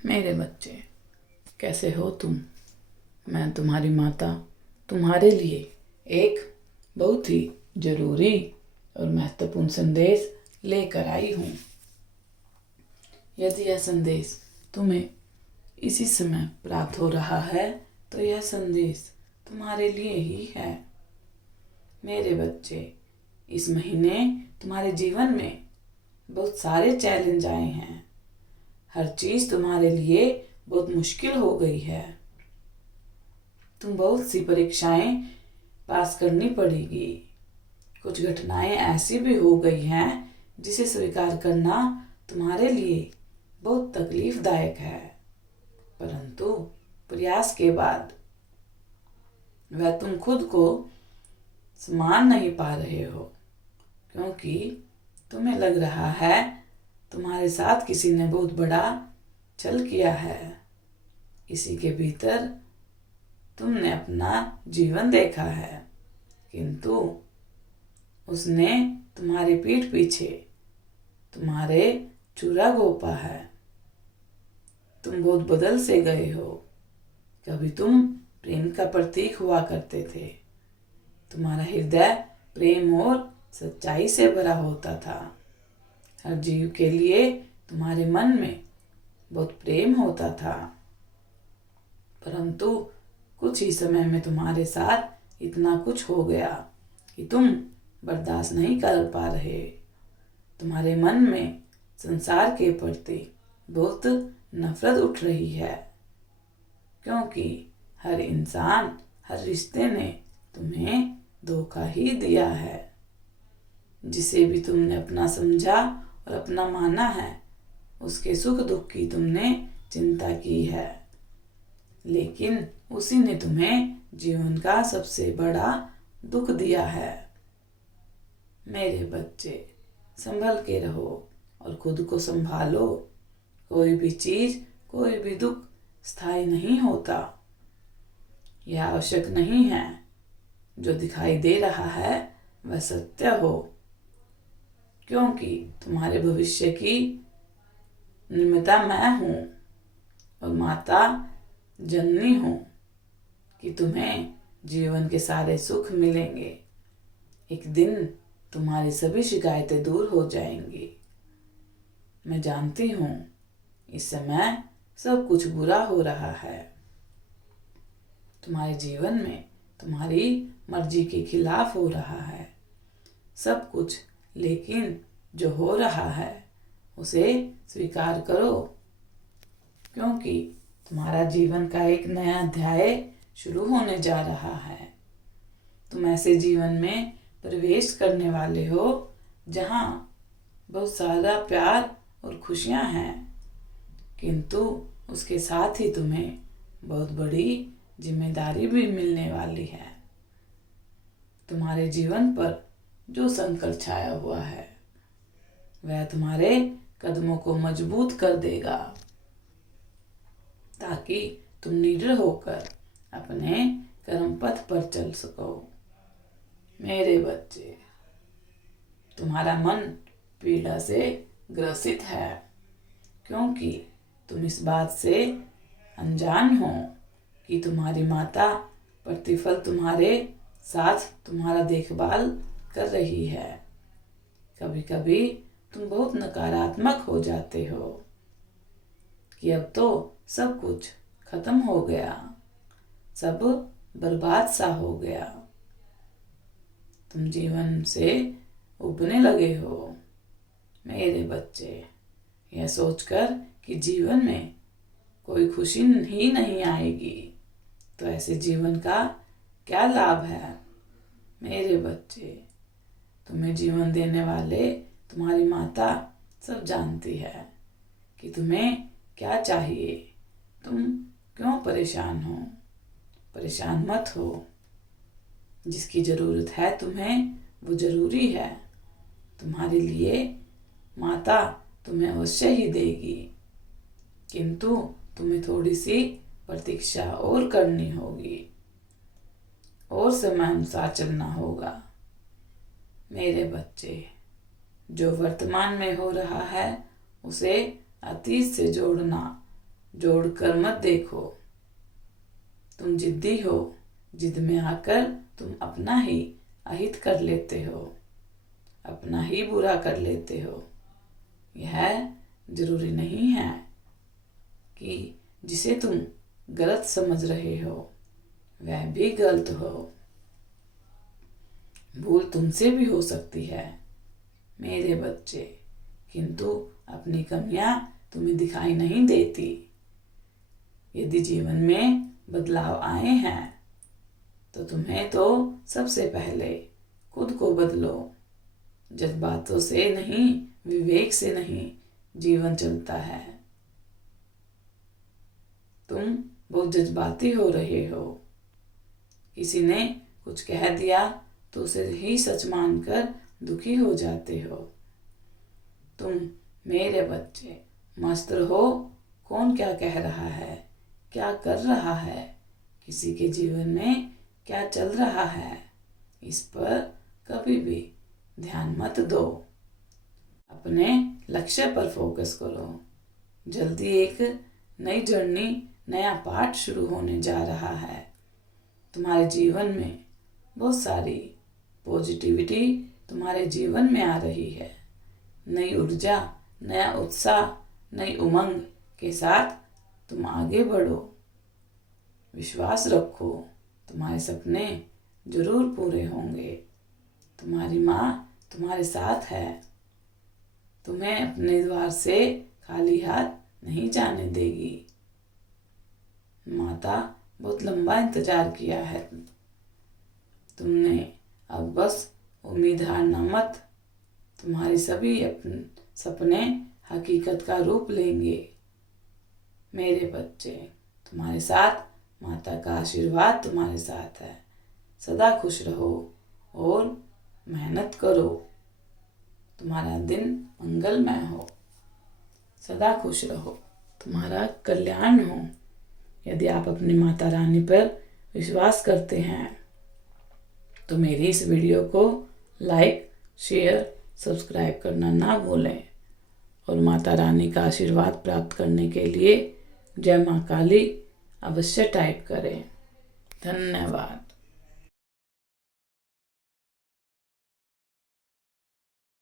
मेरे बच्चे, कैसे हो तुम? मैं तुम्हारी माता तुम्हारे लिए एक बहुत ही जरूरी और महत्वपूर्ण संदेश लेकर आई हूँ। यदि यह संदेश तुम्हें इसी समय प्राप्त हो रहा है तो यह संदेश तुम्हारे लिए ही है। मेरे बच्चे, इस महीने तुम्हारे जीवन में बहुत सारे चैलेंज आए हैं। हर चीज तुम्हारे लिए बहुत मुश्किल हो गई है। तुम बहुत सी परीक्षाएं पास करनी पड़ेगी। कुछ घटनाएं ऐसी भी हो गई हैं जिसे स्वीकार करना तुम्हारे लिए बहुत तकलीफदायक है, परंतु प्रयास के बाद वह तुम खुद को मान नहीं पा रहे हो, क्योंकि तुम्हें लग रहा है तुम्हारे साथ किसी ने बहुत बड़ा छल किया है। इसी के भीतर तुमने अपना जीवन देखा है, किंतु उसने तुम्हारी पीठ पीछे तुम्हारे चूरा घोंपा है। तुम बहुत बदल से गए हो। कभी तुम प्रेम का प्रतीक हुआ करते थे। तुम्हारा हृदय प्रेम और सच्चाई से भरा होता था। हर जीव के लिए तुम्हारे मन में बहुत प्रेम होता था, परंतु कुछ ही समय में तुम्हारे साथ इतना कुछ हो गया कि तुम बर्दाश्त नहीं कर पा रहे। तुम्हारे मन में संसार के प्रति बहुत नफरत उठ रही है, क्योंकि हर इंसान, हर रिश्ते ने तुम्हें धोखा ही दिया है। जिसे भी तुमने अपना समझा और अपना माना है, उसके सुख दुख की तुमने चिंता की है, लेकिन उसी ने तुम्हें जीवन का सबसे बड़ा दुख दिया है। मेरे बच्चे, संभल के रहो और खुद को संभालो। कोई भी चीज, कोई भी दुख स्थायी नहीं होता। यह आवश्यक नहीं है जो दिखाई दे रहा है वह सत्य हो, क्योंकि तुम्हारे भविष्य की निर्माता मैं हूँ और माता जननी हूँ कि तुम्हें जीवन के सारे सुख मिलेंगे। एक दिन तुम्हारी सभी शिकायतें दूर हो जाएंगी। मैं जानती हूँ इस समय सब कुछ बुरा हो रहा है तुम्हारे जीवन में, तुम्हारी मर्जी के खिलाफ हो रहा है सब कुछ, लेकिन जो हो रहा है उसे स्वीकार करो, क्योंकि तुम्हारा जीवन का एक नया अध्याय शुरू होने जा रहा है। तुम ऐसे जीवन में प्रवेश करने वाले हो जहाँ बहुत सारा प्यार और खुशियाँ हैं, किंतु उसके साथ ही तुम्हें बहुत बड़ी जिम्मेदारी भी मिलने वाली है। तुम्हारे जीवन पर जो संकट छाया हुआ है वह तुम्हारे कदमों को मजबूत कर देगा, ताकि तुम निडर होकर अपने कर्म पथ पर चल सको। मेरे बच्चे, तुम्हारा मन पीड़ा से ग्रसित है, क्योंकि तुम इस बात से अनजान हो कि तुम्हारी माता प्रतिफल तुम्हारे साथ तुम्हारा देखभाल कर रही है। कभी कभी तुम बहुत नकारात्मक हो जाते हो कि अब तो सब कुछ खत्म हो गया, सब बर्बाद सा हो गया। तुम जीवन से उबने लगे हो। मेरे बच्चे, यह सोचकर कि जीवन में कोई खुशी ही नहीं आएगी, तो ऐसे जीवन का क्या लाभ है? मेरे बच्चे, तुम्हें जीवन देने वाले तुम्हारी माता सब जानती है कि तुम्हें क्या चाहिए। तुम क्यों परेशान हो? परेशान मत हो। जिसकी जरूरत है तुम्हें वो जरूरी है। तुम्हारे लिए माता तुम्हें अवश्य ही देगी, किंतु तुम्हें थोड़ी सी प्रतीक्षा और करनी होगी और समय अनुसार चलना होगा। मेरे बच्चे, जो वर्तमान में हो रहा है उसे अतीत से जोड़ना जोड़कर मत देखो। तुम जिद्दी हो, जिद में आकर तुम अपना ही अहित कर लेते हो, अपना ही बुरा कर लेते हो। यह जरूरी नहीं है कि जिसे तुम गलत समझ रहे हो वह भी गलत हो। भूल तुमसे भी हो सकती है मेरे बच्चे, किंतु अपनी कमियां तुम्हें दिखाई नहीं देती। यदि जीवन में बदलाव आए हैं तो तुम्हें तो सबसे पहले खुद को बदलो। जज्बातों से नहीं, विवेक से नहीं जीवन चलता है। तुम बहुत जज्बाती हो रहे हो। किसी ने कुछ कह दिया तो उसे ही सच मानकर दुखी हो जाते हो। तुम मेरे बच्चे मस्त रहो। कौन क्या कह रहा है, क्या कर रहा है, किसी के जीवन में क्या चल रहा है, इस पर कभी भी ध्यान मत दो। अपने लक्ष्य पर फोकस करो। जल्दी एक नई जर्नी, नया पाठ शुरू होने जा रहा है। तुम्हारे जीवन में बहुत सारी पॉजिटिविटी तुम्हारे जीवन में आ रही है। नई ऊर्जा, नया उत्साह, नई उमंग के साथ तुम आगे बढ़ो। विश्वास रखो, तुम्हारे सपने जरूर पूरे होंगे। तुम्हारी माँ तुम्हारे साथ है। तुम्हें अपने द्वार से खाली हाथ नहीं जाने देगी। माता बहुत लंबा इंतजार किया है तुमने, अब बस उम्मीद हारना मत। तुम्हारे सभी सपने हकीकत का रूप लेंगे मेरे बच्चे। तुम्हारे साथ माता का आशीर्वाद तुम्हारे साथ है। सदा खुश रहो और मेहनत करो। तुम्हारा दिन मंगलमय हो। सदा खुश रहो, तुम्हारा कल्याण हो। यदि आप अपनी माता रानी पर विश्वास करते हैं तो मेरी इस वीडियो को लाइक, शेयर, सब्सक्राइब करना ना भूलें। और माता रानी का आशीर्वाद प्राप्त करने के लिए जय माँ काली अवश्य टाइप करें। धन्यवाद।